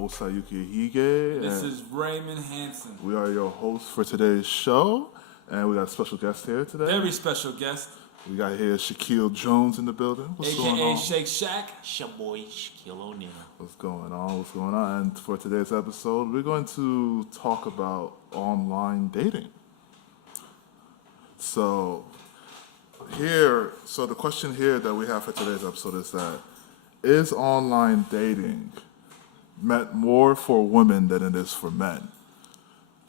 Osayuki Ehigie. This is Raymond Hanson. We are your hosts for today's show, and we got a special guest here today. Very special guest. We got here Shaquille Jones in the building. What's going AKA on? Shake Shack. It's your boy Shaquille O'Neal. What's going on? What's going on? And for today's episode, we're going to talk about online dating. So the question here that we have for today's episode is that, is online dating meant more for women than it is for men?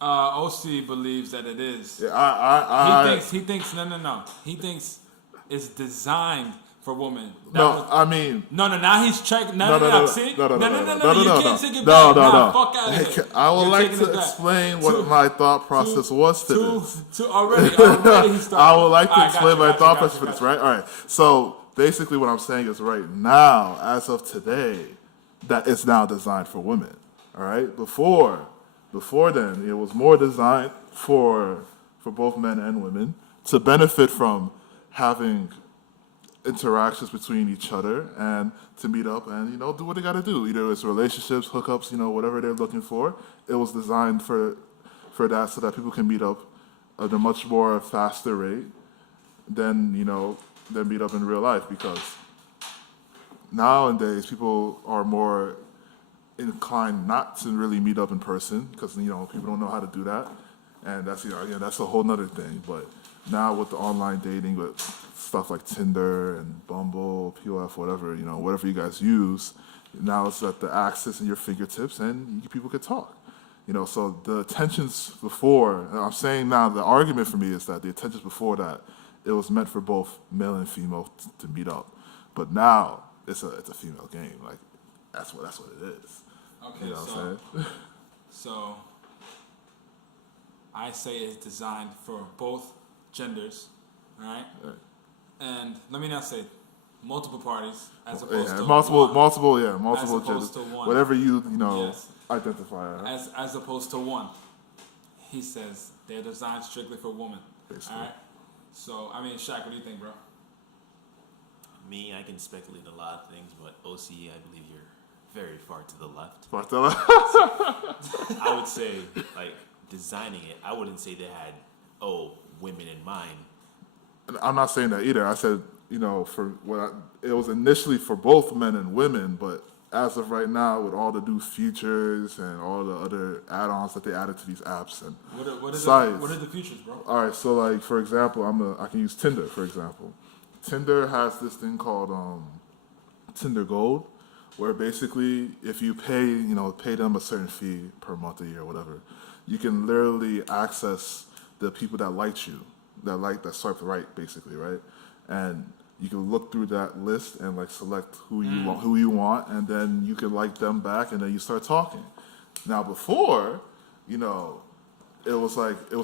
OC believes that it is. Yeah, He thinks no. He thinks it's designed for women. No. Now he's checking. No. See? No. You can't take it back. No. Fuck out of here. I would like to explain what my thought process was to this. Already he started. I would like to explain my thought process for this, right? All right. So basically what I'm saying is right now, as of today, that it's now designed for women. All right? Before then, it was more designed for both men and women to benefit from having interactions between each other and to meet up and, do what they got to do. Either it's relationships, hookups, whatever they're looking for. It was designed for that so that people can meet up at a much more faster rate than meet up in real life, because nowadays people are more inclined not to really meet up in person because people don't know how to do that, and that's that's a whole nother thing. But now with the online dating, with stuff like Tinder and Bumble, POF, whatever you guys use, now it's at the access in your fingertips and people can talk. So the intentions before, and I'm saying now the argument for me is that the intentions before that, it was meant for both male and female to meet up, but now it's a female game. Like that's what it is. Okay, so I say it's designed for both genders, right? And let me not say multiple parties as opposed to multiple genders, to one. whatever Yes. identify as opposed to one. He says they're designed strictly for women. Basically. All right. So Shaq, what do you think, bro? Me, I can speculate a lot of things, but OC, I believe you're very far to the left. I would say, designing it, I wouldn't say they had, women in mind. I'm not saying that either. I said, it was initially for both men and women, but as of right now, with all the new features and all the other add-ons that they added to these apps and sites. What are the features, bro? All right, so for example, I can use Tinder, for example. Tinder has this thing called Tinder Gold, where basically if you pay them a certain fee per month, a year, whatever, you can literally access the people that liked you, that swiped right, basically, right? And you can look through that list and select who you want, and then you can like them back, and then you start talking. Now before, it was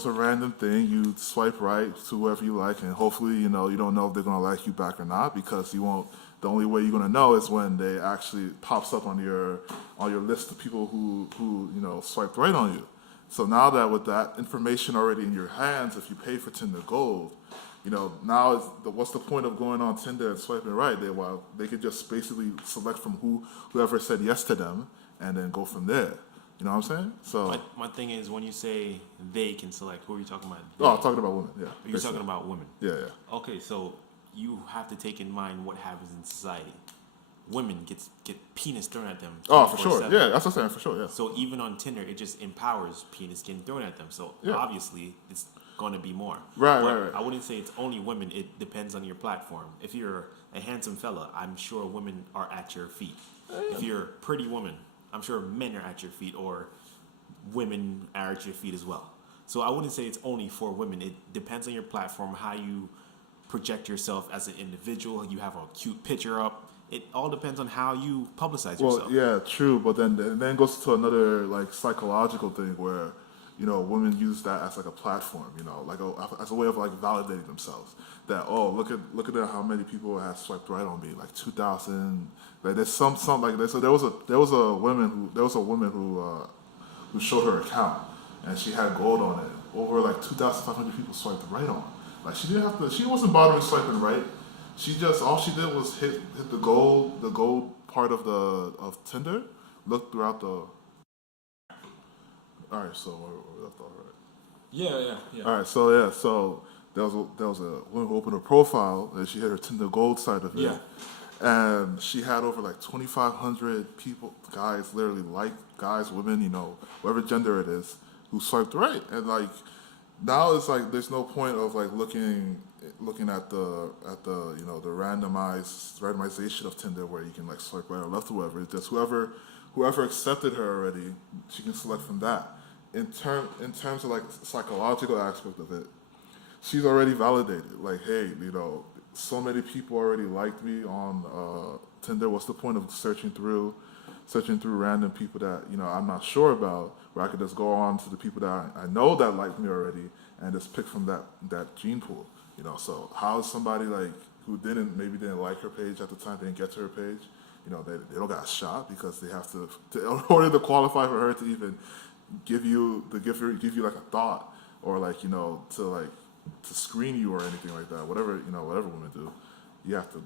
a random thing. You swipe right to whoever you like, and hopefully, you don't know if they're gonna like you back or not, because you won't. The only way you're gonna know is when they actually pops up on your list of people who swiped right on you. So now that with that information already in your hands, if you pay for Tinder Gold, now what's the point of going on Tinder and swiping right? They could just basically select from whoever said yes to them and then go from there. You know what I'm saying? So my thing is, when you say they can select, who are you talking about? Oh, I'm talking about women. Yeah. You're talking about women. Yeah. Okay, so you have to take in mind what happens in society. Women get penis thrown at them. Oh, for sure. Yeah, that's what I'm saying. For sure. Yeah. So even on Tinder, it just empowers penis getting thrown at them. So obviously, it's going to be more. Right. I wouldn't say it's only women. It depends on your platform. If you're a handsome fella, I'm sure women are at your feet. If you're a pretty woman, I'm sure men are at your feet, or women are at your feet as well. So I wouldn't say it's only for women. It depends on your platform, how you project yourself as an individual. You have a cute picture up. It all depends on how you publicize yourself. Well, yeah, true. But then it goes to another psychological thing where, women use that as a platform, as a way of validating themselves. That look at how many people have swiped right on me, 2,000. There's some like this. So there was a woman who showed her account, and she had gold on it. Over 2,500 people swiped right on. She wasn't bothering swiping right. All she did was hit the gold part of Tinder, look throughout the All right, so where we left off, right? Yeah. All right, so there was a woman who opened a profile and she had her Tinder Gold side of it. Yeah. And she had over like 2,500 people, guys, literally guys, women, whatever gender it is, who swiped right. And like now it's like there's no point of like looking at the the randomization of Tinder where you can like swipe right or left or whatever. It's just whoever accepted her already, she can select from that. In terms of like psychological aspect of it, she's already validated. Like, hey, so many people already liked me on Tinder. What's the point of searching through random people that I'm not sure about? Where I could just go on to the people that I know that like me already and just pick from that gene pool. So how is somebody like who maybe didn't like her page at the time, didn't get to her page? They don't got a shot because they have to in order to qualify for her to even give you like a thought or like to screen you or anything like that. Whatever women do, you have to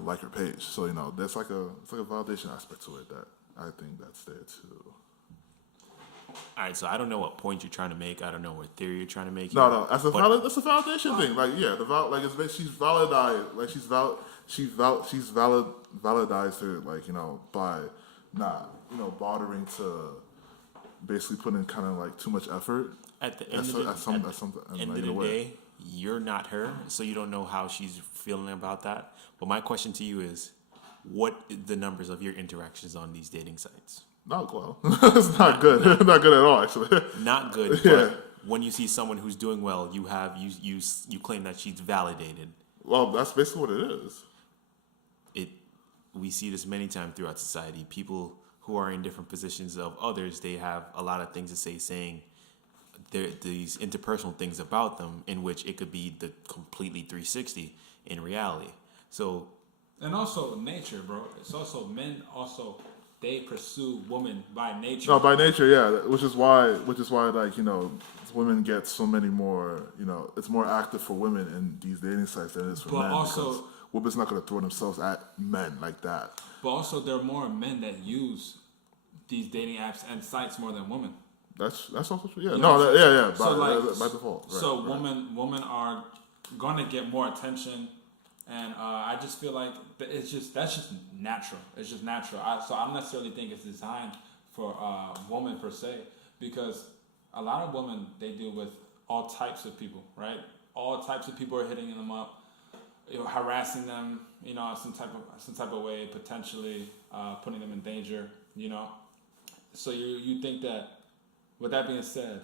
like her page. So there's like a validation aspect to it that I think that's there too. All right, so I don't know what point you're trying to make. I don't know what theory you're trying to make. No, that's a validation thing. Like, yeah, she's validized. Like, she's validized her, like, by not, bothering to basically put in kind of like too much effort. At the end of the day, you're not her, so you don't know how she's feeling about that. But my question to you is, what are the numbers of your interactions on these dating sites? Not well. It's not good. Not good at all, actually. Not good. Yeah. But when you see someone who's doing well, you claim that she's validated. Well, that's basically what it is. We see this many times throughout society. People who are in different positions of others, they have a lot of things to say, saying these interpersonal things about them, in which it could be the completely 360 in reality. So, and also nature, bro. It's also men also. They pursue women by nature. No, by nature, yeah. Which is why, like, women get so many more, it's more active for women in these dating sites than it is for men. But also, women's not going to throw themselves at men like that. But also, there are more men that use these dating apps and sites more than women. That's also true. Yeah. Yeah. By default. Right, so women are going to get more attention. And I just feel like that's just natural. It's just natural. So I don't necessarily think it's designed for women per se, because a lot of women, they deal with all types of people, right? All types of people are hitting them up, harassing them, some type of way, potentially putting them in danger, So you think that, with that being said,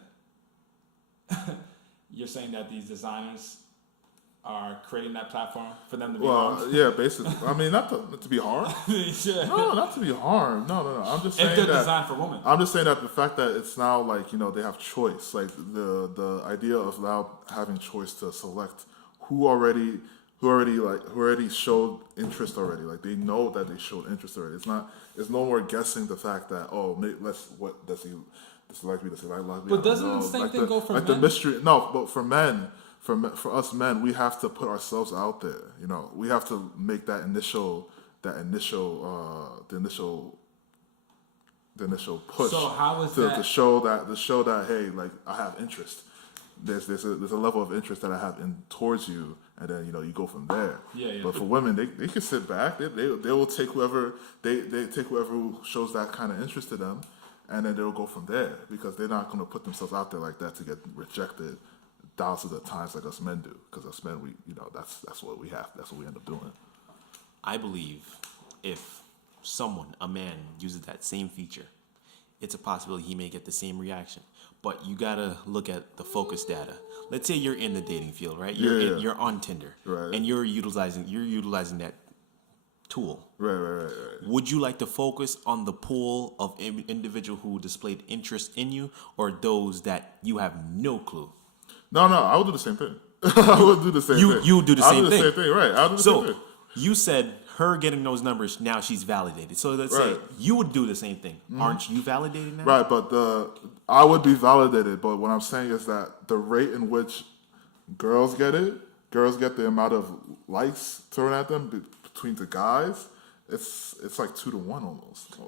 you're saying that these designers are creating that platform for them to be harmed? Yeah, basically. I mean, not to be harmed. Yeah. No, not to be harmed. No. I'm just saying if they're designed for women. I'm just saying that the fact that it's now like they have choice, like the idea of now having choice to select who already showed interest already. Like they know that they showed interest already. It's no more guessing the fact that what does he like me? Does he like me? But doesn't the same thing go for men? Like the mystery. No, but for men. For us men, we have to put ourselves out there. We have to make the initial push. So how is to show that hey, like I have interest. There's a level of interest that I have towards you, and then you go from there. Yeah. But for women, they can sit back. They will take whoever they take whoever who shows that kind of interest to them, and then they'll go from there because they're not going to put themselves out there like that to get rejected thousands of times like us men do, because us men, we that's what we have. That's what we end up doing. I believe if a man uses that same feature, it's a possibility he may get the same reaction. But you gotta look at the focus data. Let's say you're in the dating field, right? You're on Tinder, right? And you're utilizing that tool. Right. Would you like to focus on the pool of individual who displayed interest in you, or those that you have no clue? No, I would do the same thing. I would do the same thing. You would do the same thing. I'll do the same thing, right. I'll do the same thing. So, you said her getting those numbers, now she's validated. So, let's say you would do the same thing. Mm-hmm. Aren't you validated now? Right, but I would be validated, but what I'm saying is that the rate in which girls get the amount of likes thrown at them between the guys, it's like 2 to 1 almost.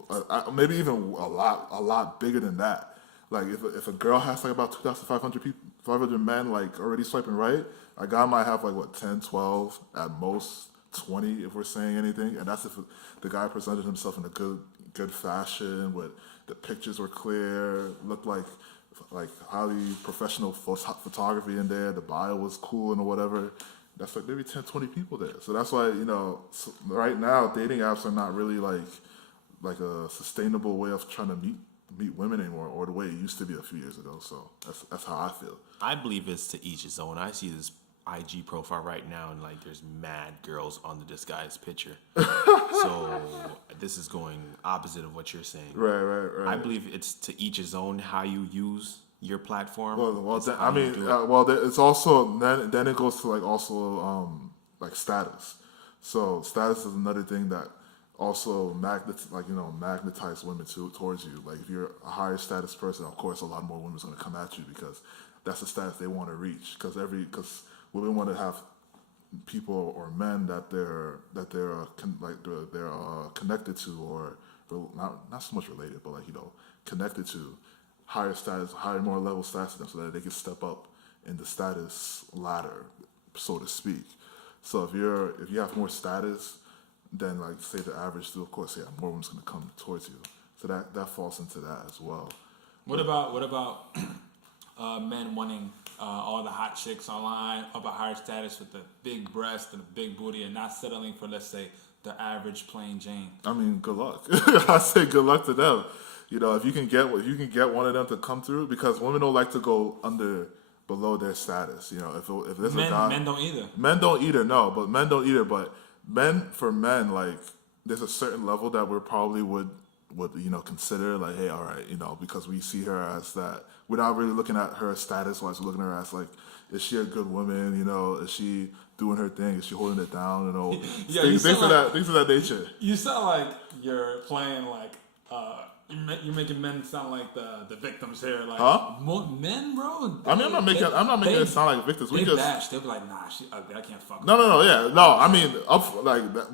Maybe even a lot bigger than that. Like if a girl has like about 2,500 people, 500 men like already swiping right, a guy might have like what 10, 12 at most 20 if we're saying anything, and that's if the guy presented himself in a good fashion with the pictures were clear, looked like highly professional photography in there, the bio was cool and whatever. That's like maybe 10, 20 people there. So that's why right now dating apps are not really like a sustainable way of trying to meet women anymore, or the way it used to be a few years ago. So that's how I feel. I believe it's to each his own. I see this IG profile right now, and like there's mad girls under this guy's picture. So this is going opposite of what you're saying. Right. I believe it's to each his own how you use your platform. It's also then it goes to like also like status. So status is another thing that also magnetize women towards you. Like if you're a higher status person, of course, a lot more women's going to come at you because that's the status they want to reach. Because women want to have people or men that they're connected to, or not so much related, but connected to higher status, higher more level status than them, so that they can step up in the status ladder, so to speak. So if you have more status than like say the average, of course, more women's gonna come towards you. So that falls into that as well. What about men wanting all the hot chicks online of a higher status with the big breast and a big booty, and not settling for, let's say, the average plain Jane? I mean, good luck. I say good luck to them. If you can get one of them to come through, because women don't like to go below their status. If there's a guy, men don't either. Men don't either. No, but men don't either. But for men, like there's a certain level that we probably would consider, like, hey, all right, because we see her as that. We're not really looking at her status wise. We're looking at her as like, is she a good woman? Is she doing her thing? Is she holding it down? Things of that nature. You sound like you're playing like you're making men sound like the victims here. Like, men, bro. I mean, I'm not making it sound like victims. They'll be like, nah, she ugly. I can't fuck. No, yeah, no. I mean,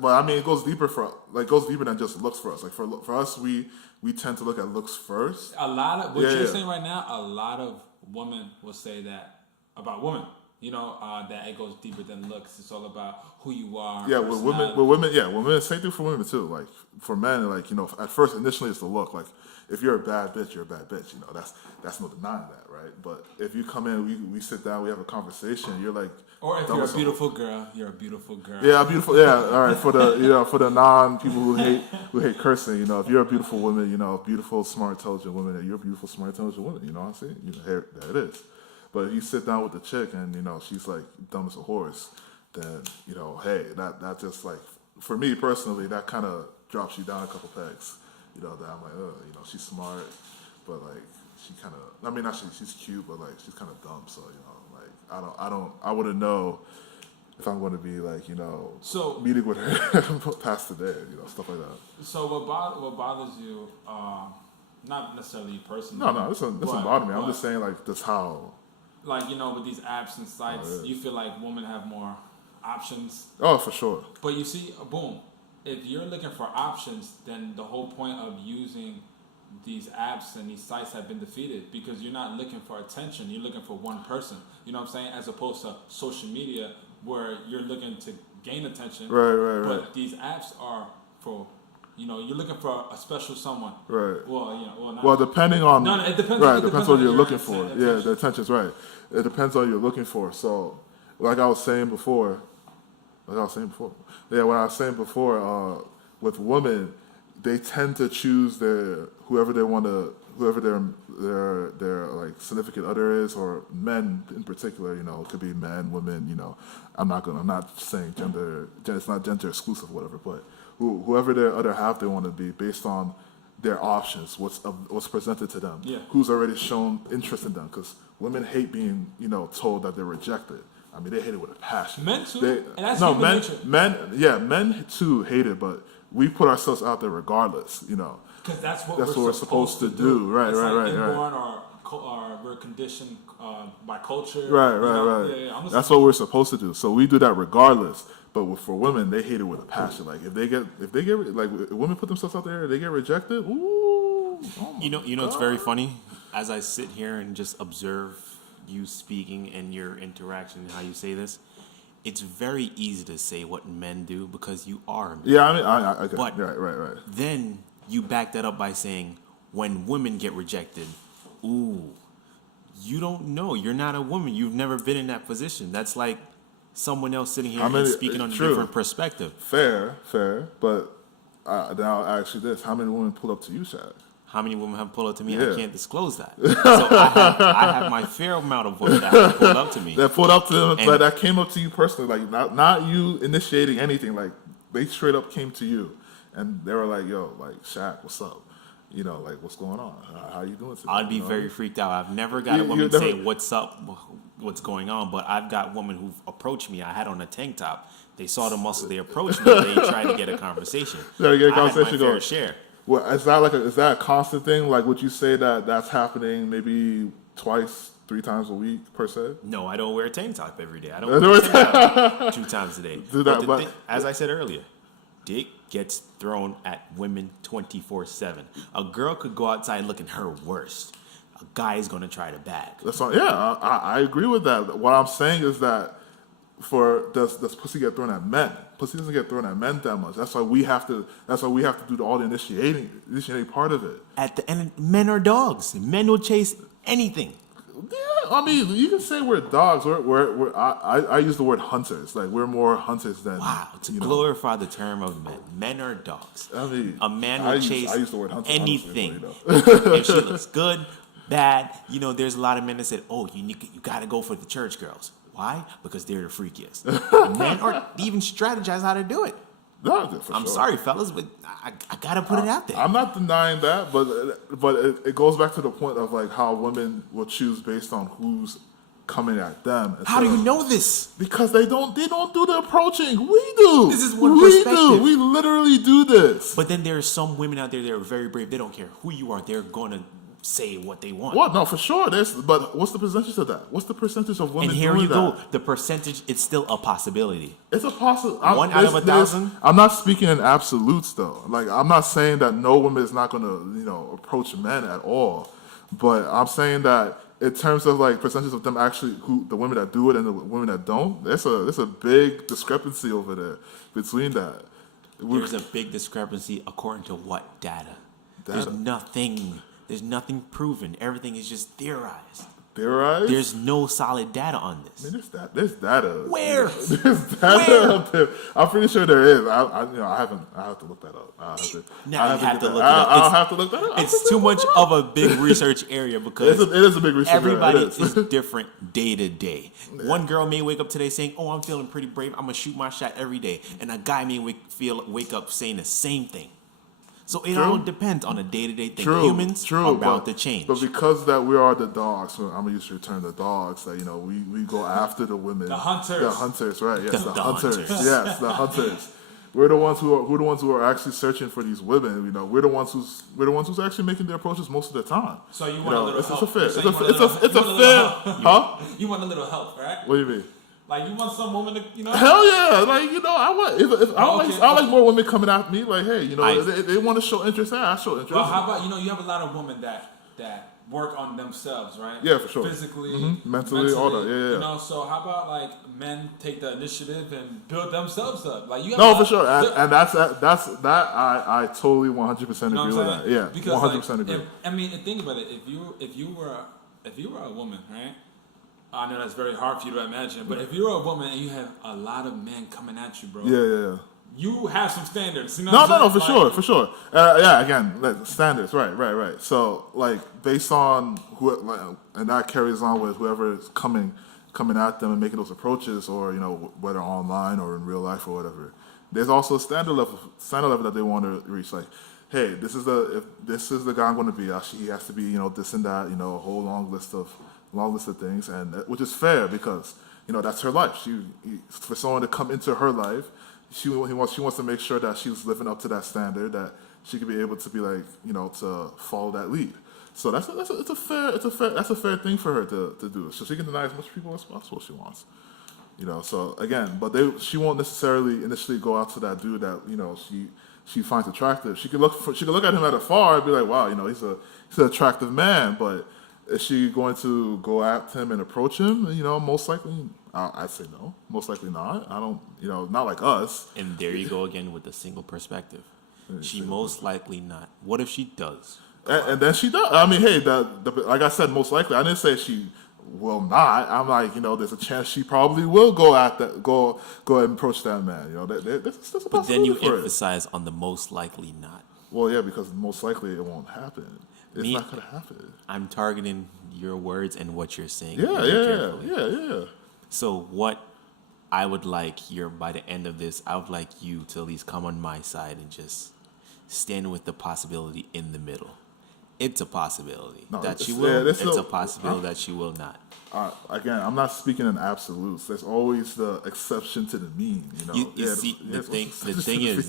but I mean, it goes deeper than just looks for us. Like for us, we tend to look at looks first. A lot of what you're saying right now, a lot of women will say that about women. That it goes deeper than looks. It's all about who you are. Yeah, with women, same thing for women too. Like for men, at first initially it's the look. Like if you're a bad bitch, you're a bad bitch. That's no denying that, right? But if you come in, we sit down, we have a conversation. You're like, or if you're a beautiful girl, you're a beautiful girl. Yeah, beautiful. Yeah, all right. For the non people who hate cursing, if you're a beautiful woman, beautiful, smart, intelligent woman, you're a beautiful, smart, intelligent woman. You know what I'm saying? There it is. But if you sit down with the chick and she's like dumb as a horse, then hey, that just like, for me personally, that kind of drops you down a couple pegs. That I'm like, she's smart, but like she kind of, I mean, not she's cute, but like she's kind of dumb. So like I wouldn't know if I'm going to be like so meeting with her past the day, stuff like that. So what bothers you? Not necessarily you personally. No, this doesn't bother me. I'm just saying like that's how. Like, with these apps and sites, you feel like women have more options. Oh, for sure. But you see, boom, if you're looking for options, then the whole point of using these apps and these sites have been defeated, because you're not looking for attention. You're looking for one person. You know what I'm saying? As opposed to social media, where you're looking to gain attention. Right. But these apps are for... you're looking for a special someone. Right. Well, depending on... No, it depends. Right, it depends on what you're looking for. Attention. Yeah, the attention's right. It depends on what you're looking for. So, like I was saying before, with women, they tend to choose whoever their like significant other is, or men in particular. It could be men, women. I'm not saying gender. It's not gender exclusive, whatever, but. Whoever their other half they want to be, based on their options, what's presented to them, who's already shown interest in them. Because women hate being, told that they're rejected. I mean, they hate it with a passion. Men too. Men too hate it, but we put ourselves out there regardless. Because that's what we're supposed to do. Right. Inborn or we're conditioned by culture. Right. Yeah, that's what we're supposed to do. So we do that regardless. But for women, they hate it with a passion. Like if they get like, if women put themselves out there, they get rejected. Ooh, it's very funny. as I sit here and just observe you speaking and your interaction and how you say this, it's very easy to say what men do because you are men. Yeah, I mean, I get But right. then you back that up by saying when women get rejected, ooh, you don't know. You're not a woman. You've never been in that position. That's like someone else sitting here and speaking on a different perspective. Fair, but now I'll ask you this: how many women pull up to you, Shaq? How many women have pulled up to me? Yeah. I can't disclose that. So I have my fair amount of women that have pulled up to me. That pulled up to them, but that came up to you personally, like not you initiating anything. Like they straight up came to you, and they were like, "Yo, like Shaq, what's up? You know, like what's going on? How you doing today?" I'd be very freaked out. I've never got a woman say, "What's up? What's going on?" But I've got women who've approached me. I had on a tank top. They saw the muscle. They approached me. They tried to get a conversation. Try to get a I had conversation my fair going. share. Well, is that a constant thing? Like, would you say that that's happening maybe twice, 3 times a week per se? No, I don't wear a tank top every day. I don't wear a tank top 2 times a day. As I said earlier, dick gets thrown at women 24/7. A girl could go outside looking her worst. A guy is going to try to bag. That's all, yeah, I agree with that. What I'm saying is that does pussy get thrown at men? Pussy doesn't get thrown at men that much. That's why we have to do all the initiating part of it. At the end, men are dogs. Men will chase anything. Yeah, I mean, you can say we're dogs. I use the word hunters. Like we're more hunters than. Wow, to glorify the term of men. Men are dogs. I mean, a man will chase I use the word hunter, anything. Honestly, if she looks good, bad. There's a lot of men that said, "Oh, you got to go for the church girls." Why? Because they're the freakiest. Men are even strategize how to do it. No, I'm sorry, fellas, but I gotta put it out there. I'm not denying that, but it goes back to the point of like how women will choose based on who's coming at them. How do you know this? Because they don't do the approaching. We do. This is one perspective. We literally do this. But then there are some women out there that are very brave. They don't care who you are. They're gonna say what they want. What? No, for sure. But what's the percentage of that? What's the percentage of women and here doing you go. that? The percentage, it's still a possibility. It's a possibility. 1 out of 1,000? I'm not speaking in absolutes, though. Like, I'm not saying that no woman is not going to, approach men at all. But I'm saying that in terms of, like, percentage of them actually, the women that do it and the women that don't, there's a big discrepancy over there between that. There's a big discrepancy according to what data? There's nothing proven. Everything is just theorized. Theorized? There's no solid data on this. I mean, there's data. Where? There's data up there. I'm pretty sure there is. I have to look that up. I have to look that up. It's too much of a big research area because it is a big research everybody area. is different day to day. One girl may wake up today saying, "Oh, I'm feeling pretty brave. I'm gonna shoot my shot every day," and a guy may wake up saying the same thing. So it all depends on a day-to-day thing. Humans are about to change. But because that we are the dogs, so I'm gonna use your term, the dogs. That we go after the women, the hunters, right? Yes, the hunters. hunters. Yes, the hunters. We're the ones who are actually searching for these women. We're the ones who's actually making the approaches most of the time. So you want a little help? It's a fair. Huh? You want a little help, right? What do you mean? Like you want some woman to, Hell yeah! Like I want. I like more women coming at me. Like, hey, they want to show interest. I show interest. Well, how about you have a lot of women that work on themselves, right? Yeah, for sure. Physically, mentally, all that. Yeah. So how about like men take the initiative and build themselves up? Like for sure, and that's I totally 100% agree with that. Yeah, because 100% agree. Think about it. If you were a woman, right? I know that's very hard for you to imagine, but if you're a woman and you have a lot of men coming at you, bro. Yeah. You have some standards. No, for sure. Again, standards, right. So, like, based on and that carries on with whoever is coming at them and making those approaches, or whether online or in real life or whatever. There's also a standard level that they want to reach. Like, hey, if this is the guy I'm going to be. He has to be, this and that. A whole long list of things, and which is fair because that's her life. For someone to come into her life, she wants to make sure that she's living up to that standard, that she could be able to be like to follow that lead. So that's a fair thing for her to do. So she can deny as much people as possible she wants. So again, but she won't necessarily initially go out to that dude that she finds attractive. She could look at him at afar and be like, wow, he's an attractive man, but Is she going to go at him and approach him? You know, most likely, I'd say no. Most likely not. I don't, you know, not like us. And there you go again with a single perspective. She most likely not. What if she does? And then she does. I mean, hey, like I said, most likely. I didn't say she will not. I'm like, you know, there's a chance she probably will go ahead and approach that man. You know, there's a possibility. But then you for it. emphasize on the most likely not. Well, yeah, because most likely it won't happen. It's not gonna happen. I'm targeting your words and what you're saying. Yeah. So what I would like by the end of this, I would like you to at least come on my side and just stand with the possibility in the middle. It's a possibility that she will. It's a possibility that she will not. Again, I'm not speaking in absolutes. There's always the exception to the mean. You know. The thing is,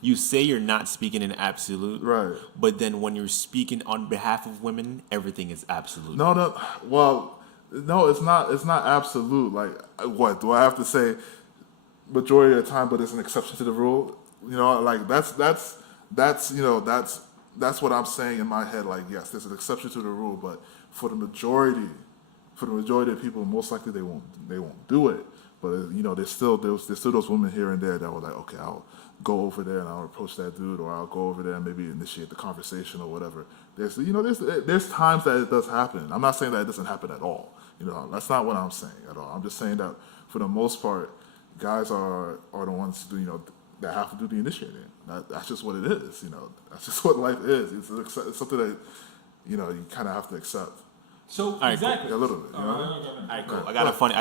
you say you're not speaking in absolute, right? But then when you're speaking on behalf of women, everything is absolute. No. Well, no, it's not. It's not absolute. Like, what do I have to say? Majority of the time, but there's an exception to the rule. You know, like that's what I'm saying in my head. Like, yes, there's an exception to the rule, but for the majority of people, most likely they won't do it. But you know, there's still those women here and there that were like, okay, I'll go over there and I'll approach that dude, or I'll go over there and maybe initiate the conversation or whatever. There's times that it does happen. I'm not saying that it doesn't happen at all. You know, that's not what I'm saying at all. I'm just saying that for the most part, guys are the ones that have to do the initiating. That's just what it is. You know, that's just what life is. It's something that you kind of have to accept. So right, exactly cool. A little bit. All right, Cool. I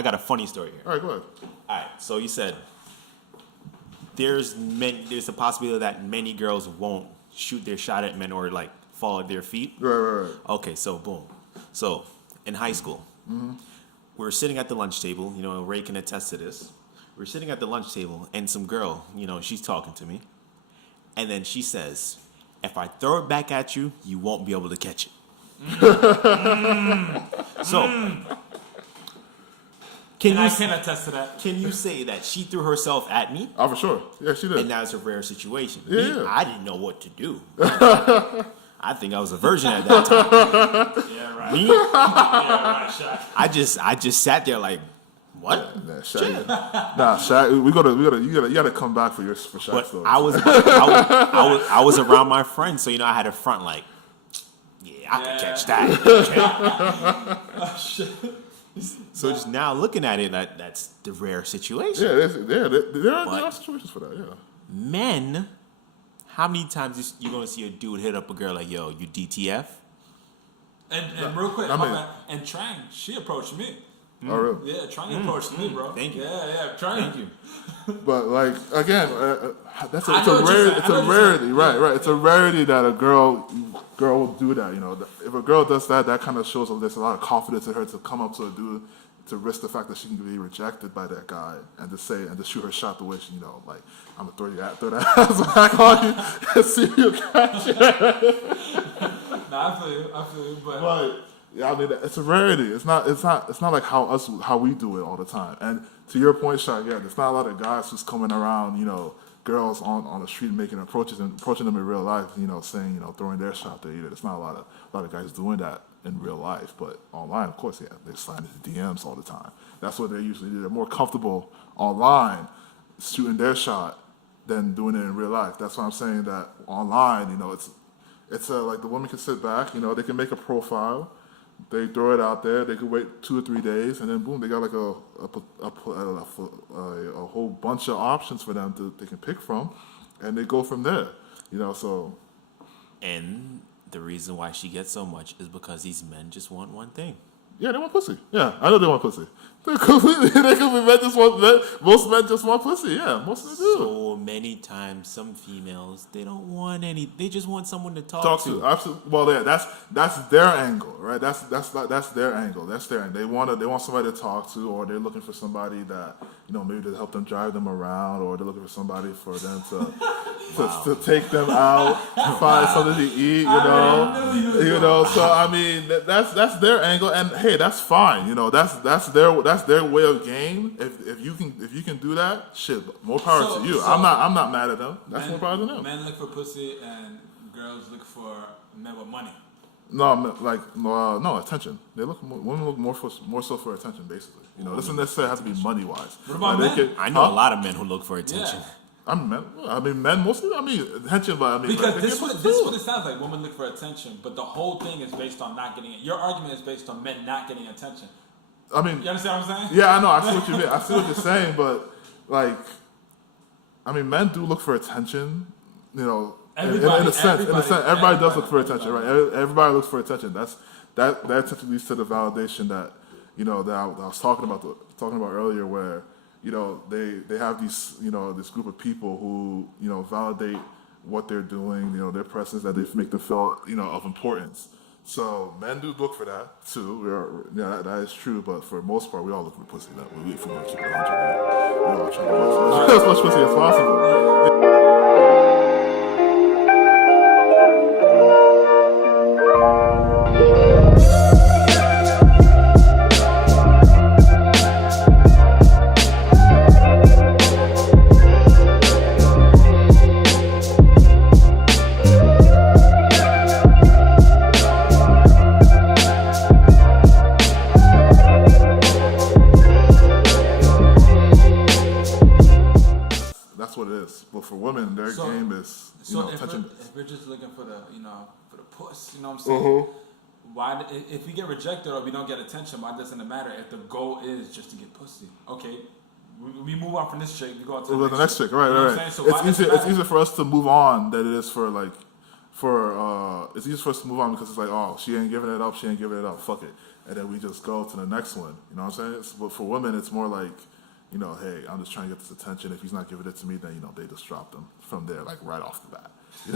got a funny story here. All right, go ahead. All right. So you said there's a possibility that many girls won't shoot their shot at men or like fall at their feet. Right. Okay. So boom. So in high school, we were sitting at the lunch table. You know, Ray can attest to this. We're sitting at the lunch table, and some girl, she's talking to me. And then she says, if I throw it back at you, you won't be able to catch it. So, I can attest to that. Can you say that she threw herself at me? Oh, for sure. Yeah, she did. And that was a rare situation. Yeah. I didn't know what to do. I think I was a virgin at that time. Yeah, right. Me? Yeah, right, Shaq. I just sat there like, what? Shaq. You gotta come back for Shaq. But story. I was around my friends, so I had a front like, I can catch that. Oh, shit. So just now looking at it, that's the rare situation. Yeah, there are situations for that. Yeah. Men, how many times you gonna see a dude hit up a girl like, yo, you DTF? And real quick, and Trang, she approached me. Oh, really? Yeah, Trang approached me, bro. Thank you. Yeah, Trang. Thank you. But like again, it's a rarity, right? It's a rarity that a girl will do that. If a girl does that, that kind of shows there's a lot of confidence in her to come up to a dude to risk the fact that she can be rejected by that guy and to shoot her shot the way she like I'm gonna throw that ass back on you and see if you catch it. Nah, I feel you, but. Right. Yeah, I mean it's a rarity. It's not like how we do it all the time. And to your point, Shaq, yeah, there's not a lot of guys who's coming around, girls on the street making approaching them in real life, saying, throwing their shot there either. There's not a lot of guys doing that in real life, but online, of course, yeah, they slide into DMs all the time. That's what they usually do. They're more comfortable online shooting their shot than doing it in real life. That's why I'm saying that online, it's like the woman can sit back, they can make a profile. They throw it out there. They could wait 2 or 3 days, and then boom, they got like a whole bunch of options for them they can pick from, and they go from there. So. And the reason why she gets so much is because these men just want one thing. Yeah, they want pussy. Yeah, I know they want pussy. They completely men just want most men just want pussy. Yeah, most of them do. So many times, some females they don't want any. They just want someone to talk to. Absolutely. Well, yeah, that's their angle, right? That's their angle. That's their angle. They want somebody to talk to, or they're looking for somebody that maybe to help them drive them around, or they're looking for somebody for them to take them out, find something to eat. So I mean, that's their angle, and hey, that's fine. That's their way of game. If you can do that, shit, more power to you. I'm not mad at them. That's more power to them. Men look for pussy and girls look for men with money. No, attention. Women look more so for attention, basically. You know, it doesn't necessarily have to be money wise. What about men? I know a lot of men who look for attention. Yeah. Men mostly. Attention, but Because like, this is what it sounds like. Women look for attention, but the whole thing is based on not getting it. Your argument is based on men not getting attention. You understand what I'm saying? Yeah, I know. I see what you mean. I see what you're saying, but like, men do look for attention. You know, in a sense, everybody does look for attention, right? Everybody looks for attention. That essentially leads to the validation that that I was talking about earlier, where they have these this group of people who validate what they're doing, their presence, that they make them feel of importance. So men do look for that too. That is true, but for the most part, we all look for pussy. That we want to keep it 100. We all try to get as much pussy as possible. That's what it is. But for women, their game is attention. If we're just looking for the for the puss, you know what I'm saying? Why, if we get rejected or we don't get attention, why doesn't it matter if the goal is just to get pussy? Okay, we move on from this chick, we go on to the next chick. Right. So it's easier for us to move on than it is for it's easier for us to move on because it's like, oh, she ain't giving it up, fuck it, and then we just go to the next one. You know what I'm saying? But for women, it's more like, hey, I'm just trying to get this attention. If he's not giving it to me, then they just drop them from there, like right off the bat.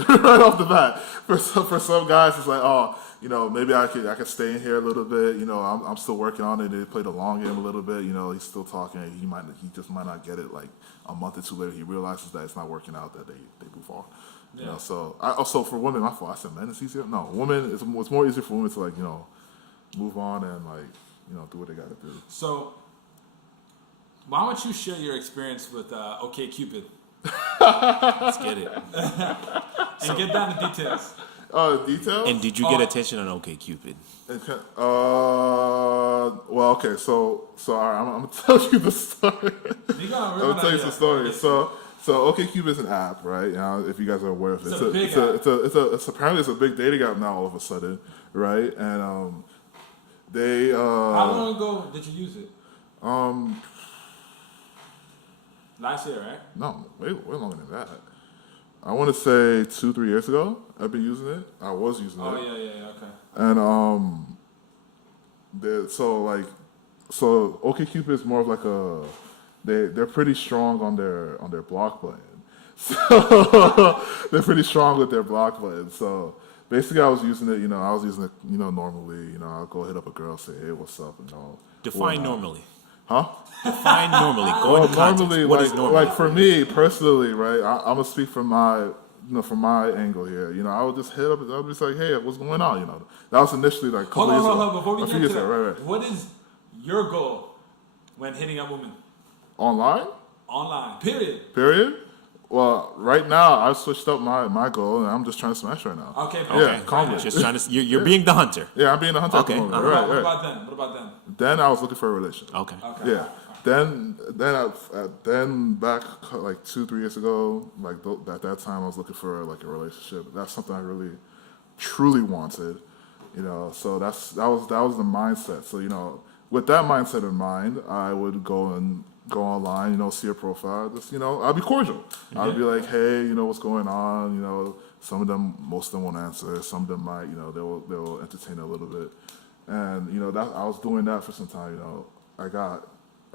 Right off the bat. For some guys, it's like, oh, maybe I could stay in here a little bit. I'm still working on it. They play the long game a little bit. He's still talking. He just might not get it. Like a month or two later, he realizes that it's not working out. That they move on. Yeah. So also for women, my fault. I said men, it's easier. No, women, it's more easier for women to like move on and like do what they got to do. So why don't you share your experience with OkCupid? Let's get it. And get down to details. Details? And did you get attention on OkCupid? Well, okay, so all right, I'm gonna tell you the story. I'm gonna tell you the story. So OkCupid is an app, right? If you guys are aware of it, it's apparently it's a big dating app now all of a sudden, right? And they how long ago did you use it? Last year, right? No, way longer than that. I want to say 2-3 years ago. I've been using it. I was using it. Oh yeah, okay. And so OkCupid is more of like they're pretty strong on their block button. So they're pretty strong with their block button. So basically, I was using it. Normally. I'll go hit up a girl, say, hey, what's up, and all. Define normally. Huh? Define normally. Go into context. Normally, what is normal? Like for me personally, right? I'm gonna speak from my, from my angle here. I would just hit up. I would just like, hey, what's going on? That was initially like a couple years ago. Hold on. Before we get to that, right. What is your goal when hitting up women? Online. Period. Well, right now I've switched up my goal, and I'm just trying to smash right now. Okay. Yeah, calmly. Just trying to. You're being the hunter. Yeah, I'm being the hunter. Okay. At the moment. What Right. about them? Then I was looking for a relationship. Okay. Yeah. Then back like 2-3 years ago, like at that time I was looking for like a relationship. That's something I really, truly wanted. So that was the mindset. So with that mindset in mind, I would go online, see a profile. Just I'd be cordial. Yeah. I'd be like, hey, what's going on? Most of them won't answer. Some of them might, they'll entertain a little bit. And that I was doing that for some time. I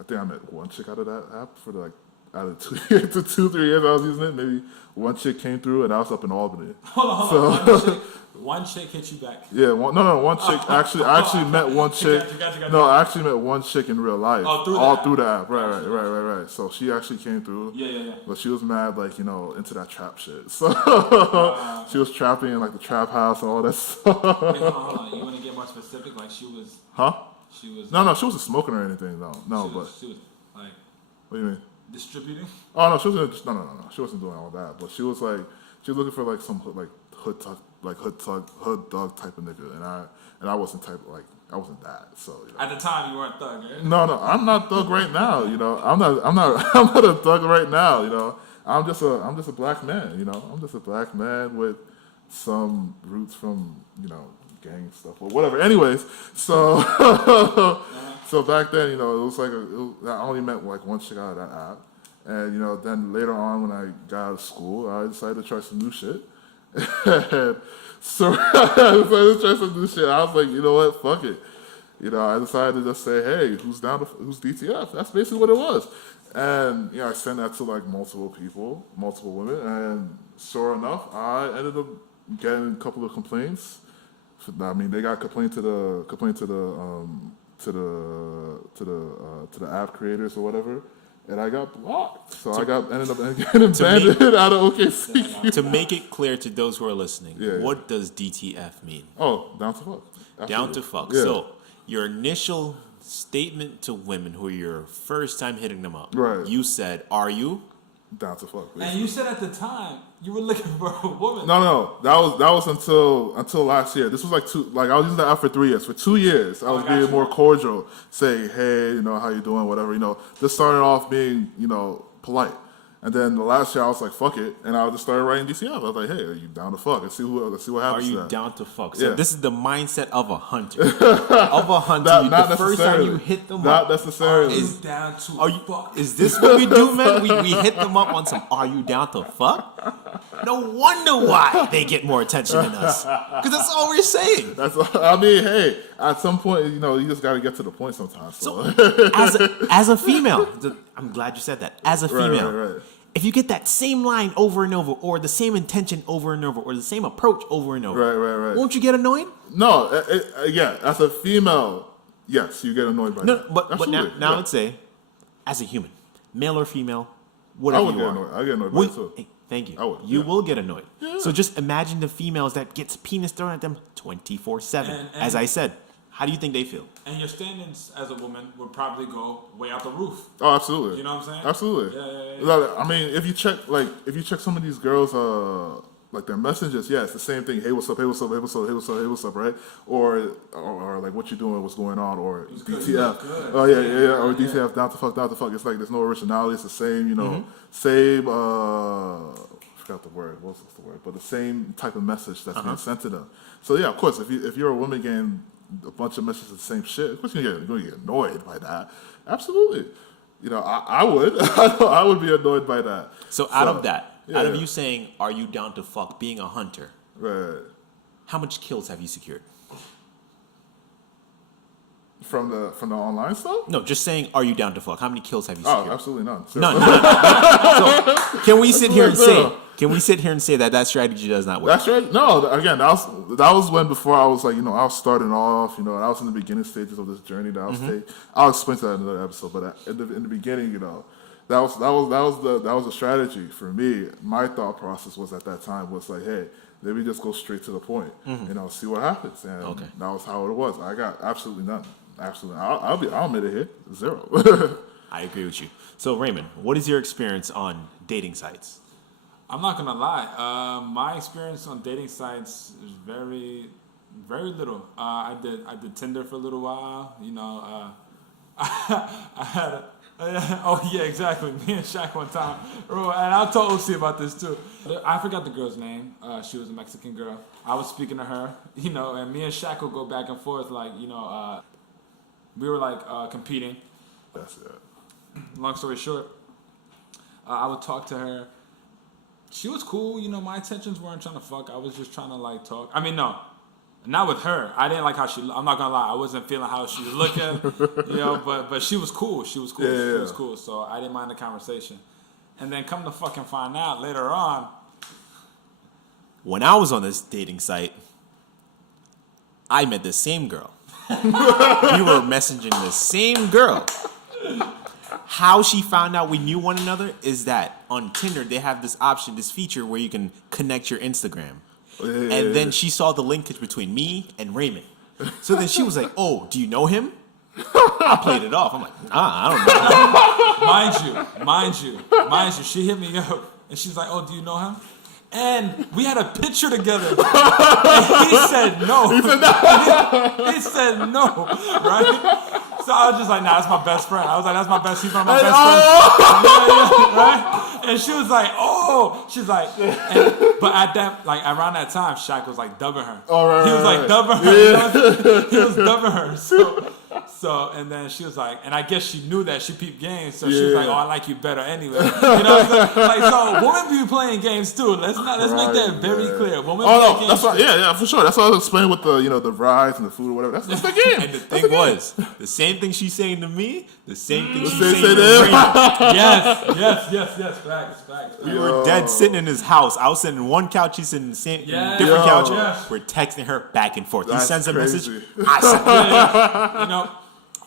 think I met one chick out of that app for like out of 2-3 years I was using it. Maybe one chick came through, and I was up in Albany. Hold on. One chick hit you back. Yeah, one chick. I actually met one chick. No, I actually met one chick in real life. Through the app. Right. So she actually came through. Yeah. But she was mad, like, into that trap shit. So she was trapping in like the trap house and all that stuff. Wait, hold on. You want to get more specific? Like she was. Huh? She was. No, she wasn't smoking or anything. No, but. She was like. What do you mean? Distributing? Oh no, she wasn't. No. She wasn't doing all that. But she was looking for like some like like hood thug type of nigga, and I wasn't I wasn't that. So At the time, you weren't thug, right? No, I'm not thug right now. I'm not I'm not a thug right now. I'm just a black man. I'm just a black man with some roots from gang stuff or whatever. Anyways, so so back then, it was like I only met like one chick out of that app, and then later on when I got out of school, I decided to try some new shit. And so I decided to try some new shit. I was like, you know what, fuck it. I decided to just say, hey, who's DTF? That's basically what it was. And I sent that to like multiple people, multiple women, and sure enough, I ended up getting a couple of complaints. I mean, they got complaint to the app creators or whatever, and I got blocked. So I ended up getting banned out of OKC. To make it clear to those who are listening, what does DTF mean? Oh, down to fuck. Absolutely. Down to fuck. Yeah. So your initial statement to women who are your first time hitting them up, right? You said, "Are you?" Down to fuck. Basically. And you said at the time you were looking for a woman. No. That was until last year. This was I was using the app for 3 years. For 2 years, I was being more cordial, saying, hey, how you doing, whatever. Just started off being, polite. And then the last year, I was like, fuck it. And I just started writing DCF. I was like, hey, are you down to fuck? Let's see what happens. Are you down to fuck? So this is the mindset of a hunter. The first time you hit them not up. Not necessarily. Is down to fuck. Is this what we do, man? We hit them up on some, are you down to fuck? No wonder why they get more attention than us. Because that's all we're saying. Hey, at some point, you just got to get to the point sometimes. So as a female, I'm glad you said that. As a female, right. If you get that same line over and over, or the same intention over and over, or the same approach over and over, right. Won't you get annoyed? No, as a female, yes, you get annoyed by that. But now let's say, as a human, male or female, whatever you are. I get annoyed by it too. Hey, thank you. I would, you will get annoyed. Yeah. So just imagine the females that gets penis thrown at them 24/7. As I said, how do you think they feel? And your standards as a woman would probably go way out the roof. Oh, absolutely. You know what I'm saying? Absolutely. Yeah. I mean, if you check some of these girls, like their messages, it's the same thing. Hey, what's up? Hey, what's up? Hey, what's up? Hey, what's up? Hey, what's up? Right? Or like, what you doing? What's going on? Or DTF. Oh yeah. Or DTF. Down to fuck. It's like there's no originality. It's the same. Same. Forgot the word. What's the word? But the same type of message that's being sent to them. So yeah, of course, if you're a woman getting a bunch of messages of the same shit, of course you're going to get annoyed by that. Absolutely. I would. I would be annoyed by that. So out of you saying, are you down to fuck, being a hunter, right? How much kills have you secured? From the online stuff? No, just saying, are you down to fuck? How many kills have you secured? Oh, absolutely none. None. So can we sit here and say? Can we sit here and say that strategy does not work? That's right. No, again, that was when before I was like, I was starting off, and I was in the beginning stages of this journey that I was taking. I'll explain to that in another episode, but in the beginning, that was a strategy for me. My thought process was at that time was like, hey, let me just go straight to the point, see what happens, and that was how it was. I got absolutely none. Absolutely, I'll admit it here, 0. I agree with you. So Raymond, what is your experience on dating sites? I'm not gonna lie. My experience on dating sites is very, very little. I did Tinder for a little while. I had. Oh yeah, exactly. Me and Shaq one time, and I told OC about this too. I forgot the girl's name. She was a Mexican girl. I was speaking to her, and me and Shaq would go back and forth, like we were like competing. That's it. Long story short, I would talk to her. She was cool, my intentions weren't trying to fuck. I was just trying to like talk. I mean, no, not with her. I didn't like how I'm not gonna lie. I wasn't feeling how she was looking, but she was cool. She was cool. Yeah. She was cool. So I didn't mind the conversation. And then come to fucking find out later on. When I was on this dating site, I met the same girl. We were messaging the same girl. How she found out we knew one another is that on Tinder they have this option, this feature where you can connect your Instagram. And then she saw the linkage between me and Raymond. So then she was like, oh, do you know him? I played it off. I'm like, I don't know. Mind you, she hit me up and she's like, oh, do you know him? And we had a picture together. And he said no. He said no. He said no. Right? So I was just like, nah, that's my best friend. I was like, that's my best. He's my best friend. Right? And she was like, oh. She's like, but at that, like around that time, Shaq was like dubbing her. Oh, right, he was right, like dubbing her. Yeah. You know? He was dubbing her. So, and then she was like, and I guess she knew that she peeped games, so she was like, oh, I like you better anyway. You know what I'm saying? Like, so women be playing games too. Let's make that very clear. Women play games. That's why, yeah, for sure. That's what I was explaining with the rides and the food or whatever. That's the game. And the thing was, the same thing she's saying to me, the same thing she's saying say to that. Yes. Facts. We were dead sitting in his house. I was sitting in one couch, he's sitting in the same different couch. Yes. We're texting her back and forth. That's he sends a crazy. message, I send it. You know.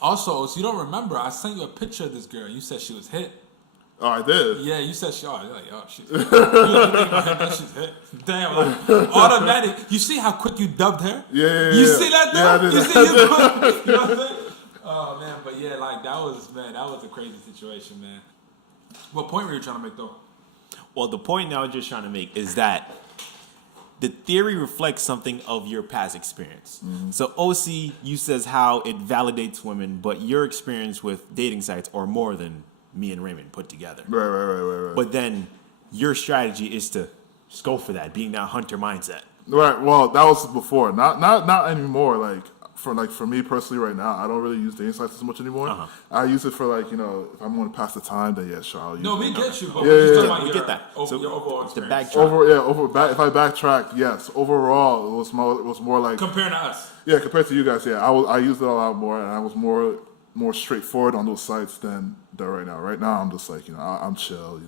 Also, so you don't remember, I sent you a picture of this girl. You said she was hit. Oh, I did. Yeah, you said she. Oh, you're like, oh, she's hit. You think about her, that she's hit. Damn, like automatic. You see how quick you dubbed her? Yeah. You see that? Though? Yeah, I did. You see you quick. You know what I'm saying? Oh man, but yeah, like that was a crazy situation, man. What point were you trying to make though? Well, the point I was just trying to make is that the theory reflects something of your past experience. Mm-hmm. So OC, you says how it validates women, but your experience with dating sites are more than me and Raymond put together. Right. But then your strategy is to just go for that, being that hunter mindset. Right. Well, that was before. Not anymore. Like for me personally, right now, I don't really use dating sites as much anymore. Uh-huh. I use it for like if I'm going to pass the time, then yeah, sure, I'll use it. No, we get you. But we get that. So your overall experience. The backtrack. If I backtrack, yes. Overall, it was more like comparing to us. Yeah, compared to you guys, yeah, I used it a lot more, and I was more straightforward on those sites than right now. Right now, I'm just like I'm chill.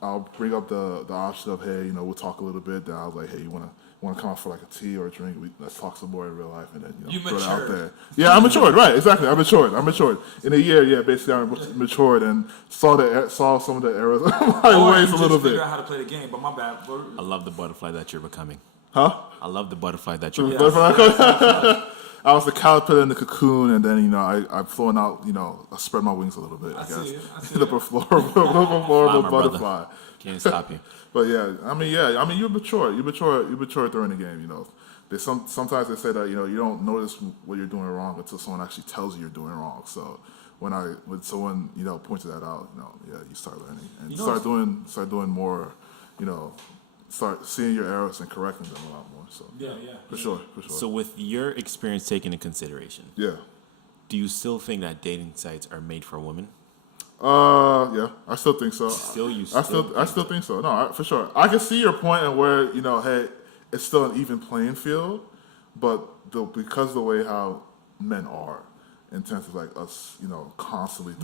I'll bring up the option of hey, we'll talk a little bit. Then I was like, hey, you want to come out for like a tea or a drink? Let's talk some more in real life, and then throw it out there. Yeah, I'm matured, right? Exactly, I'm matured. In a year, yeah, basically I'm matured and saw some of the errors of my ways a little bit. Figure out how to play the game, but my bad. I love the butterfly that you're becoming. Huh? I love the butterfly that you're becoming. I was the caterpillar in the cocoon, and then I've flown out. I spread my wings a little bit. I guess I see the deplorable butterfly. Brother. Can't stop you. But I mean, you mature during the game. Sometimes they say that you don't notice what you're doing wrong until someone actually tells you you're doing wrong. So when someone pointed that out, you start learning and start doing more. Start seeing your errors and correcting them a lot more. So for sure. So with your experience taken into consideration, do you still think that dating sites are made for women? Yeah, I still think so. I still think so. No, for sure. I can see your point and where hey, it's still an even playing field, but because of the way how men are, in terms of like us, constantly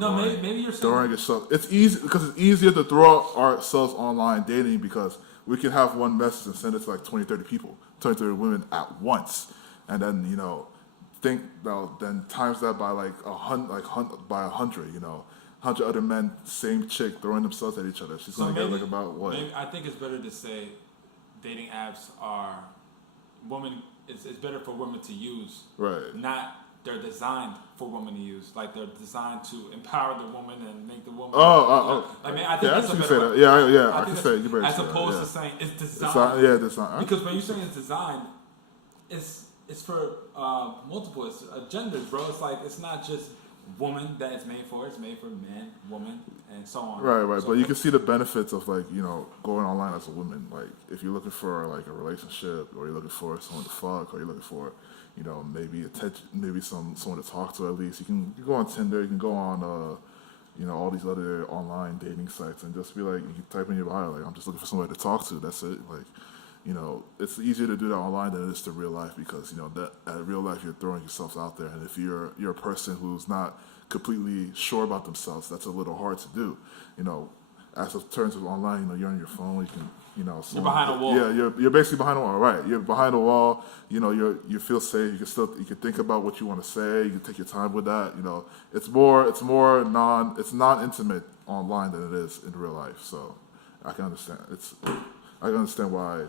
maybe you're saying it's easy because it's easier to throw ourselves online dating because we can have one message and send it to like 20, 30 people, 20, 30 women at once, and then then times that by like 100, by 100, 100 other men, same chick throwing themselves at each other. She's gonna get like about what? I think it's better to say dating apps are women. It's better for women to use, right? Not they're designed for women to use. Like they're designed to empower the woman and make the woman. I mean, I think it's a better. Yeah. I can say it. As opposed to saying it's designed. Design. Because when you're saying it's designed, it's for multiple genders, bro. It's like it's not just woman that it's made for. It's made for men, woman, and so on. Right. So But you can see the benefits of like going online as a woman. Like if you're looking for like a relationship, or you're looking for someone to fuck, or you're looking for maybe attention, maybe someone to talk to at least. You can go on Tinder, you can go on all these other online dating sites and just be like, you can type in your bio like, I'm just looking for somebody to talk to. That's it. Like, it's easier to do that online than it is to real life because that at real life you're throwing yourself out there, and if you're a person who's not completely sure about themselves, that's a little hard to do. As of terms of online, you're on your phone, you can. You're behind a wall. Yeah, you're basically behind a wall, right? You're behind a wall. You feel safe. You can think about what you want to say. You can take your time with that. It's non-intimate online than it is in real life. So I can understand. I can understand why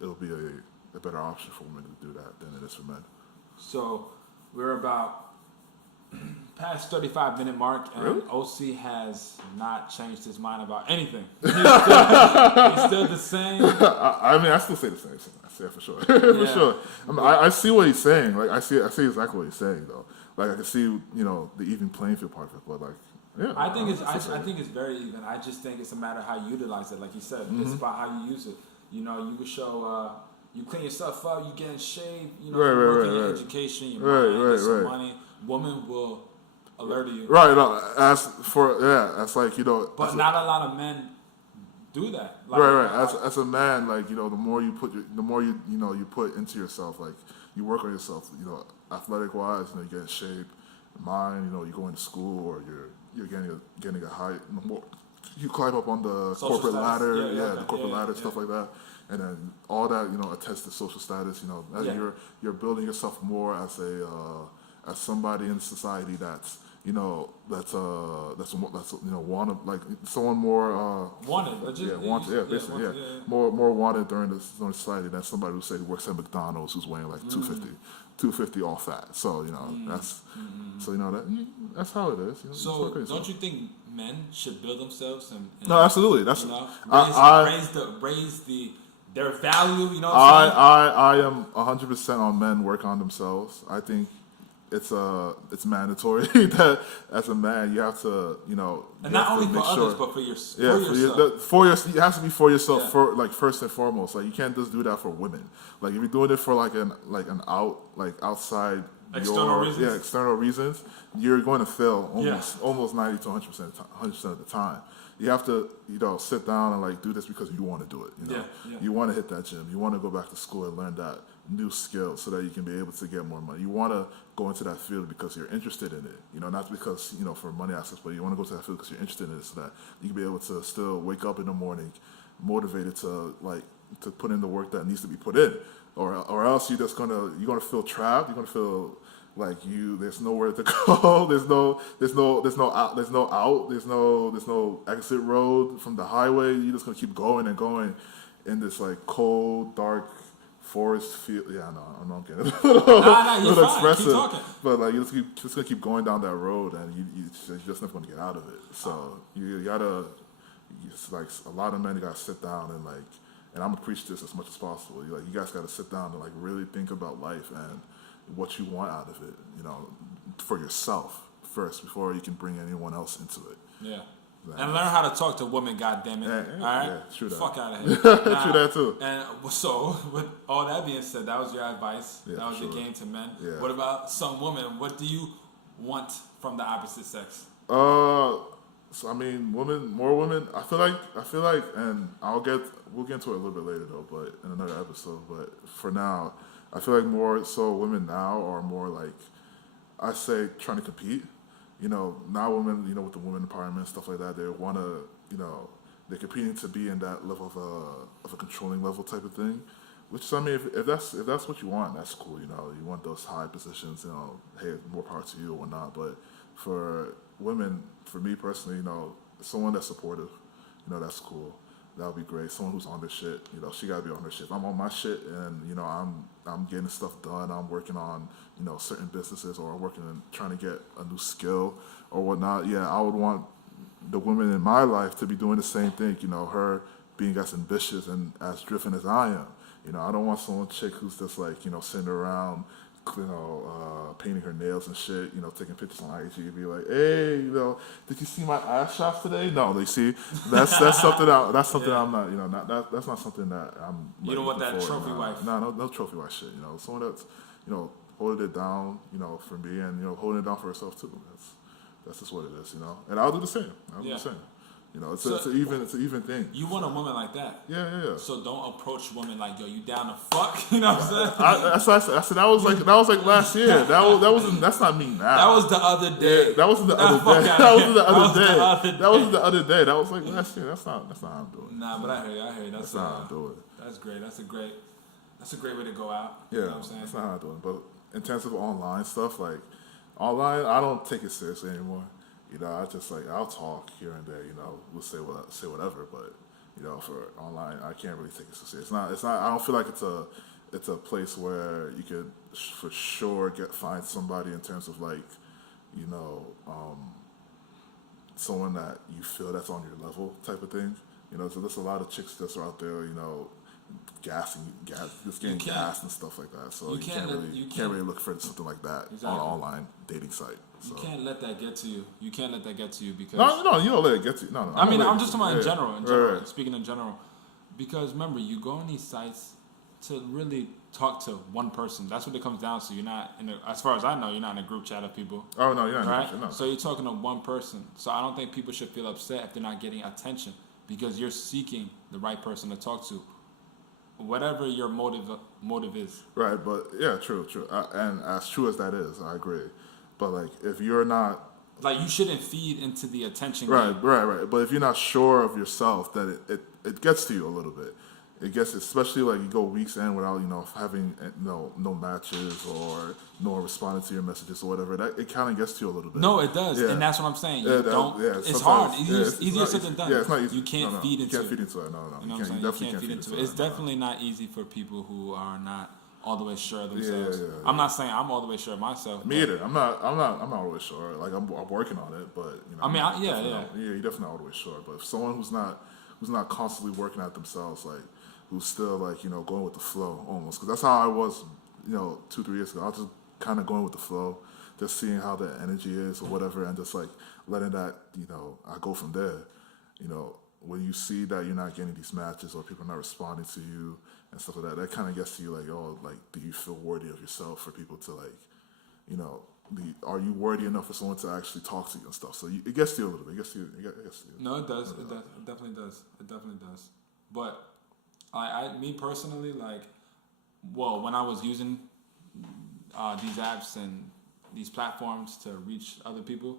it'll be a better option for women to do that than it is for men. So we're about past 35-minute mark, and Really? OC has not changed his mind about anything. He's still the same. I mean, I still say the same thing. I say it for sure, for sure. I mean, I see what he's saying. Like, I see exactly what he's saying, though. Like, I can see, the even playing field part of it, but like, yeah. I think it's very even. I just think it's a matter of how you utilize it. Like you said, it's about how you use it. You can show. You clean yourself up. You get in shape. You work in your education. You get some money. Woman will alert you. Right. No, that's like But not a lot of men do that. Like, right. As a man, like the more you put, you put into yourself. Like you work on yourself. Athletic wise, you get in shape. Mind, you go into school or you're getting a high. You climb up on the social corporate status. ladder, the corporate ladder, stuff like that, and then all that attests to social status. As you're building yourself more as as somebody in society that's wanted, like someone more wanted, basically, more wanted during the society than somebody who say works at McDonald's who's weighing like 250 all fat. So that's how it is. So don't you think men should build themselves and no, absolutely. That's raise their value. You know what I am 100% on men work on themselves. I think it's mandatory that as a man you have to and not only for others but for yourself. It has to be for yourself first and foremost. Like you can't just do that for women. Like if you're doing it for outside external reasons, you're going to fail almost 90 to 100% of the time. You have to sit down and do this because you want to do it. You want to hit that gym. You want to go back to school and learn that new skill so that you can be able to get more money. You want to go into that field because you're interested in it. Not because for money access, but you want to go to that field because you're interested in it so that you can be able to still wake up in the morning motivated to put in the work that needs to be put in, or else you're gonna feel trapped. You're gonna feel like there's nowhere to go. There's no exit road from the highway. You're just gonna keep going and going in this cold, dark forest field. Yeah, no, I'm kidding. You're fine. Expressive, keep talking. but you're just gonna keep going down that road, and you're just never gonna get out of it. So you gotta. It's a lot of men gotta sit down and and I'm gonna preach this as much as possible. You guys gotta sit down and really think about life and what you want out of it. For yourself first before you can bring anyone else into it. Yeah. And learn how to talk to women, goddammit. Yeah, all right? Yeah, true that. Fuck out of here. True that too. And so, with all that being said, that was your advice. Yeah, that was your game to men. Yeah. What about some women? What do you want from the opposite sex? So I mean, more women. I feel like, and we'll get into it a little bit later though, but in another episode. But for now, I feel like more so women now are more I say trying to compete. Now women, with the women empowerment stuff like that, they want to, they're competing to be in that level of a controlling level type of thing. Which I mean, if that's what you want, that's cool. You want those high positions. Hey, more power to you or whatnot. But for women, for me personally, someone that's supportive, that's cool. That would be great. Someone who's on their shit, she gotta be on her shit. If I'm on my shit, and I'm getting stuff done. I'm working on certain businesses, or I'm working and trying to get a new skill or whatnot. Yeah, I would want the women in my life to be doing the same thing. Her being as ambitious and as driven as I am. I don't want some chick who's just sitting around, painting her nails and shit, taking pictures on IG and be like, hey, did you see my ass shots today? No, you see, that's something I'm not, that's not something that I'm. You don't want that trophy wife. No trophy wife shit. Someone that's, holding it down, for me, and holding it down for herself too. That's just what it is, And I'll do the same. I'll do the same. It's an even thing. You want a woman like that. Yeah. So don't approach women like, yo, you down to fuck? You know what I'm saying? I said that was like last year. That's not me now. That was the other day. Yeah, that wasn't the other day. That wasn't the other day. That wasn't the other day. That was like last year. That's not how I'm doing. Nah, but I hear you. That's not how I'm doing. That's great. That's a great way to go out. Yeah, you know what I'm saying? That's not how I'm doing. But in terms of online stuff, online, I don't take it seriously anymore. I just I'll talk here and there. We'll say whatever, but for online, I can't really take it so serious. It's not. I don't feel like it's a place where you could for sure find somebody in terms of you know, someone that you feel that's on your level type of thing. You know, so there's a lot of chicks that's out there, you know, just getting gas and stuff like that. So you can't really look for something like that on an online dating site. So. You can't let that get to you. You can't let that get to you because no, you don't let it get to you. No. I mean, I'm just talking about in general. Right. Speaking in general, because remember, you go on these sites to really talk to one person. That's what it comes down to. You're not as far as I know, you're not in a group chat of people. Oh no, you're not. Right? In a group chat, no. So you're talking to one person. So I don't think people should feel upset if they're not getting attention because you're seeking the right person to talk to. Whatever your motive is. Right, but yeah, true. And as true as that is, I agree. But like, if you're not like, you shouldn't feed into the attention. Right. game. But if you're not sure of yourself, that it gets to you a little bit. It gets, especially like you go weeks in without, you know, having no matches or no one responding to your messages or whatever. That it kind of gets to you a little bit. No, it does, Yeah. and that's what I'm saying. It's hard. It's Easier said than done. Yeah, it's not easy. You can't feed into it. You can't feed into it. No. You know what I'm saying? You can't feed into it. It's definitely not easy for people who are not all the way sure of themselves. Yeah. I'm not saying I'm all the way sure of myself. Me either. I'm not all the way sure. Like I'm working on it, but you know. I mean, you're definitely not all the way sure. But if someone who's not constantly working at themselves, like who's still like, you know, going with the flow almost, because that's how I was, you know, 2-3 years ago. I was just kind of going with the flow, just seeing how the energy is or whatever, and just like letting that, you know, I go from there. You know, when you see that you're not getting these matches or people are not responding to you and stuff like that, that kind of gets to you like, oh, like, do you feel worthy of yourself for people to like, you know, are you worthy enough for someone to actually talk to you and stuff? So it gets to you a little bit. It gets to you. No, it does. It definitely does. It definitely does. But me personally, like, well, when I was using these apps and these platforms to reach other people,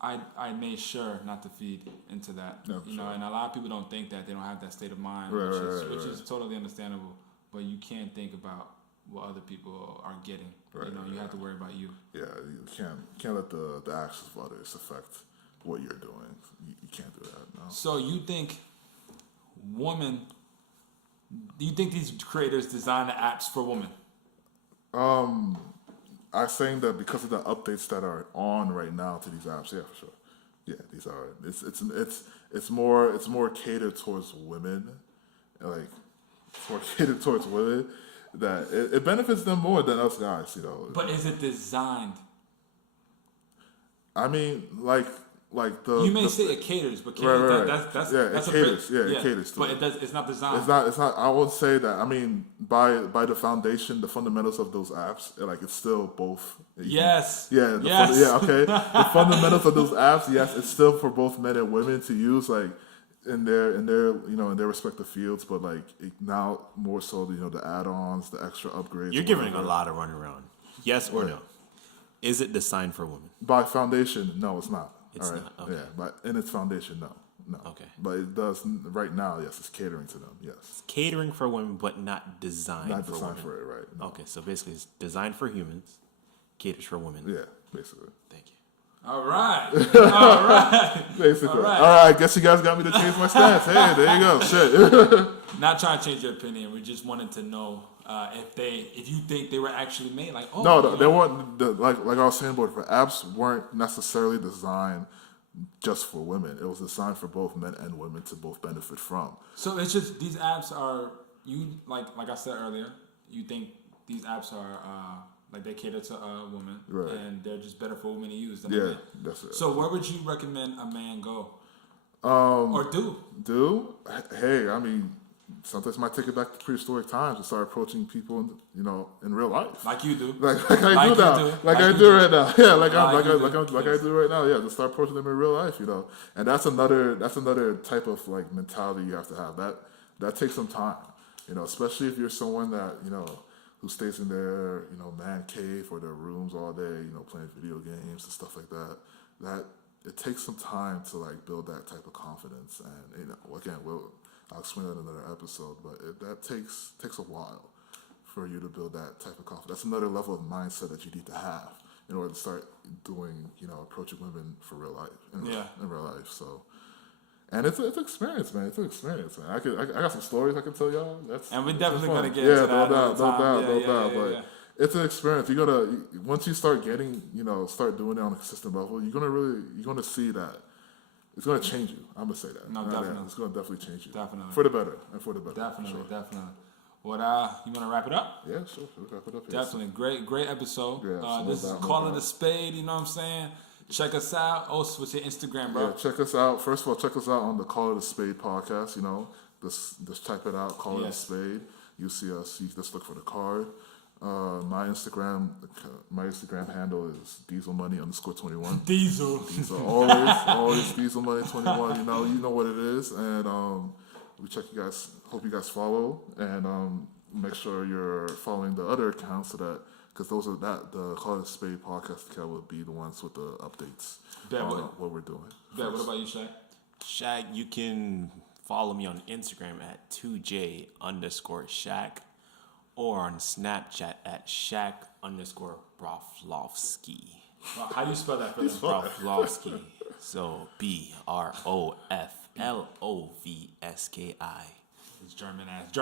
I made sure not to feed into that. No, you know, and a lot of people don't think that. They don't have that state of mind, which is totally understandable. But you can't think about what other people are getting. Right, you know, you have to worry about you. Yeah, you can't let the actions of others affect what you're doing. You can't do that. No. So you think these creators design the apps for women? I'm saying that because of the updates that are on right now to these apps, yeah, for sure. Yeah, these are. It's more catered towards women, like it's more catered towards women. That it benefits them more than us guys, you know. But is it designed? I mean, like the. You may say it caters, but right. That's it caters. It caters to but it. It's not designed. It's not. I would say that. I mean, by the foundation, the fundamentals of those apps, like it's still both. Yes. Yeah. Okay. The fundamentals of those apps, yes, it's still for both men and women to use, like in their you know, in their respective fields. But like now more so, you know, the add-ons, the extra upgrades. You're giving a lot of runaround. Yes or no? Is it designed for women? By foundation, no, it's not. It's not. Okay. Yeah, but in its foundation, no. Okay. But it does right now. Yes, it's catering to them. Yes. It's catering for women, but not designed. Not for designed women. for it, right? No. Okay, so basically, it's designed for humans, caters for women. Yeah, basically. Thank you. All right. All right. Basically. All right. All right. Guess you guys got me to change my stance. Hey, there you go. Shit. Not trying to change your opinion. We just wanted to know if you think they were actually made. Like, oh, No, they weren't. Like I was saying before, apps weren't necessarily designed just for women. It was designed for both men and women to both benefit from. So it's just these apps are like I said earlier. You think these apps are like they cater to women, Right. and they're just better for women to use than men. That's it. So where would you recommend a man go? Or do? Hey, I mean, sometimes it might take it back to prehistoric times and start approaching people, in real life. Like you do. Like I do now. Like I do right now. Yeah, like I do right now. Yeah, to start approaching them in real life, And that's another type of like mentality you have to have. That takes some time, especially if you're someone that, who stays in their, man cave or their rooms all day, playing video games and stuff like that. That it takes some time to like build that type of confidence, and again, I'll explain that in another episode, but that takes a while for you to build that type of confidence. That's another level of mindset that you need to have in order to start doing, approaching women for real life, in real life. So, and it's an experience, man. It's an experience, man. I got some stories I can tell y'all. And we're definitely gonna get into that. No doubt. But It's an experience. You gotta once you start getting, start doing it on a consistent level, you're gonna see that it's gonna change you. I'm gonna say that. No, definitely. It's gonna definitely change you. Definitely. For the better and for the better. Definitely, sure. definitely. What you want to wrap it up? Yeah, sure. We'll wrap it up. Definitely, great episode. Yeah, This is Call It a Spade. You know what I'm saying? Check us out. Oh, what's your Instagram, bro? Yeah, check us out. First of all, check us out on the Call It a Spade podcast. Just type it out. Call It a Spade. You see us. You just look for the card. My Instagram handle is dieselmoney_21. Diesel. Always dieselmoney21. You know what it is, and we check you guys. Hope you guys follow, and make sure you're following the other accounts so that because the Call It a Spade podcast account will be the ones with the updates on what we're doing. What about you, Shaq? Shaq, you can follow me on Instagram at 2J_Shaq or on Snapchat at Shaq_Broflovski. Well, how do you spell that for them? Broflovski. So BROFLOVSKI. It's German, right?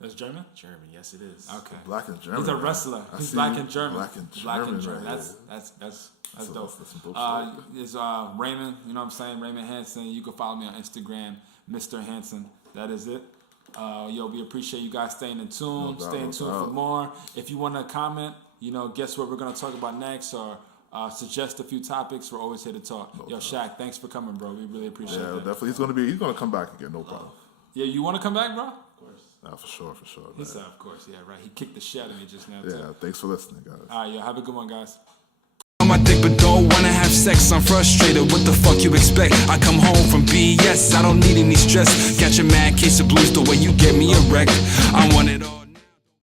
That's German? German, yes it is. Okay. Black and German. He's a wrestler. He's black and German. Black and German. Right That's dope. That's some dope shit. Is Raymond, you know what I'm saying? Raymond Hanson. You can follow me on Instagram, Mr. Hanson. That is it. We appreciate you guys staying in tune. Stay in tune for more. If you want to comment, guess what we're going to talk about next or suggest a few topics, we're always here to talk. Shaq, thanks for coming, bro. We really appreciate it. Yeah, definitely. He's gonna come back again, no problem. Yeah, you want to come back, bro? Of course. For sure. He said, of course. Yeah, right. He kicked the shit out of me just now, Yeah, thanks for listening, guys. All right, have a good one, guys. On my dick but don't wanna have sex, I'm frustrated, what the fuck you expect? I come home from BS, I don't need any stress. Catch a mad case of blues the way you get me erect. I want it all.